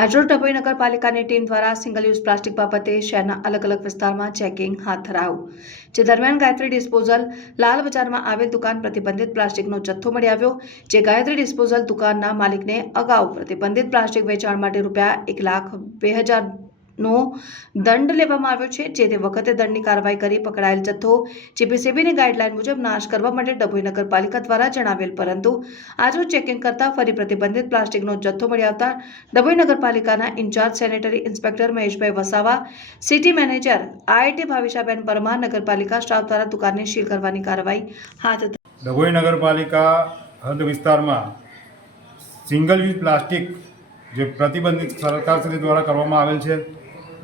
આજરોડ ડભોઈ નગરપાલિકાની ટીમ દ્વારા single use plastic બાબતે શહેરના અલગ અલગ વિસ્તારમાં ચેકિંગ હાથ ધરાયું. જે દરમિયાન ગાયત્રી ડિસ્પોઝલ લાલ બજારમાં આવેલ દુકાન પ્રતિબંધિત પ્લાસ્ટિકનો જથ્થો મળી આવ્યો, જે ગાયત્રી ડિસ્પોઝલ દુકાનના માલિકને અગાઉ પ્રતિબંધિત પ્લાસ્ટિક વેચાણ માટે રૂપિયા એક લાખ બે હજાર નો દંડ લેવામાં આવ્યો છે, જે તે વખતે દંડની કાર્યવાહી કરી પકડાયેલ જથ્થો જીપીસીબીની ગાઈડલાઈન મુજબ નાશ કરવા માટે ડભોઈ નગરપાલિકા દ્વારા જણાવેલ, પરંતુ આજરોજ ચેકિંગ કરતા ફરી પ્રતિબંધિત પ્લાસ્ટિકનો જથ્થો મળી આવતા ડભોઈ નગરપાલિકાના in-charge sanitary inspector Maheshbhai Vasava, city manager IT Bhavishaben Parmar, નગરપાલિકા સ્ટાફ દ્વારા દુકાનને સીલ કરવાની કાર્યવાહી હાથ ધરી. ડભોઈ નગરપાલિકા હદ વિસ્તારમાં સિંગલ યુઝ પ્લાસ્ટિક જે પ્રતિબંધિત સરકારશ્રી દ્વારા કરવામાં આવેલ છે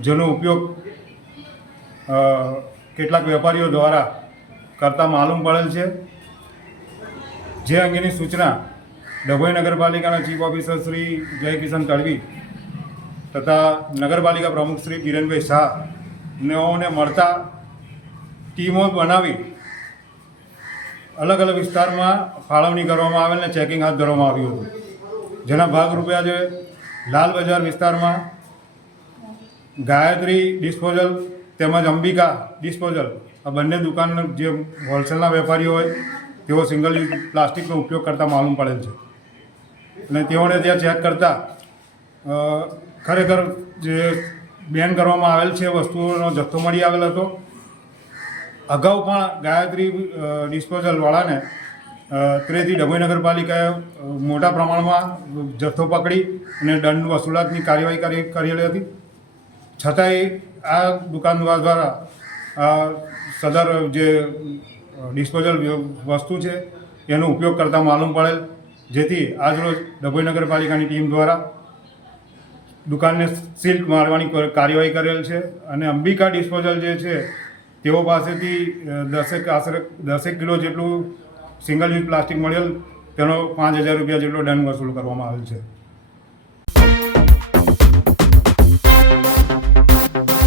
જેનો ઉપયોગ કેટલાક વેપારીઓ દ્વારા કરતા માલુમ પડેલ છે. જે અંગેની સૂચના ડભોઈ નગરપાલિકાના ચીફ ઓફિસર શ્રી જયકિશન તડવી તથા નગરપાલિકા પ્રમુખ શ્રી કિરણભાઈ શાહને મળતા ટીમો બનાવી અલગ અલગ વિસ્તારમાં ફાળવણી કરવામાં આવેલ ને ચેકિંગ હાથ ધરવામાં આવ્યું હતું. જેના ભાગરૂપે આજે લાલ બજાર વિસ્તારમાં ગાયત્રી ડિસ્પોઝલ તેમજ અંબિકા ડિસ્પોઝલ આ બંને દુકાન જે હોલસેલના વેપારીઓ હોય, તેઓ સિંગલ યુઝ પ્લાસ્ટિકનો ઉપયોગ કરતા માલુમ પડેલ છે. અને તેઓને ત્યાં ચેક કરતાં ખરેખર જે બેન કરવામાં આવેલ છે વસ્તુઓનો જથ્થો મળી આવેલ હતો. અગાઉ પણ ગાયત્રી ડિસ્પોઝલવાળાને ત્રેથી ડભોઈ નગરપાલિકાએ મોટા પ્રમાણમાં જથ્થો પકડી અને દંડ વસૂલાતની કાર્યવાહી કરી, કરેલી હતી. છતાંય આ દુકાનદાર દ્વારા સદર જે ડિસ્પોઝલ વસ્તુ છે, એનો ઉપયોગ કરતા માલુમ પડેલ. જેથી આજરોજ ડભોઈ નગરપાલિકાની ટીમ દ્વારા દુકાનને સીલ મારવાની કાર્યવાહી કરેલ છે અને અંબિકા ડિસ્પોઝલ જે છે, તેઓ પાસેથી દસેક આશરે, દસેક કિલો જેટલું સિંગલ યુઝ પ્લાસ્ટિક મળેલ, તેનો પાંચ હજાર રૂપિયા જેટલો દંડ વસૂલ કરવામાં આવેલ છે.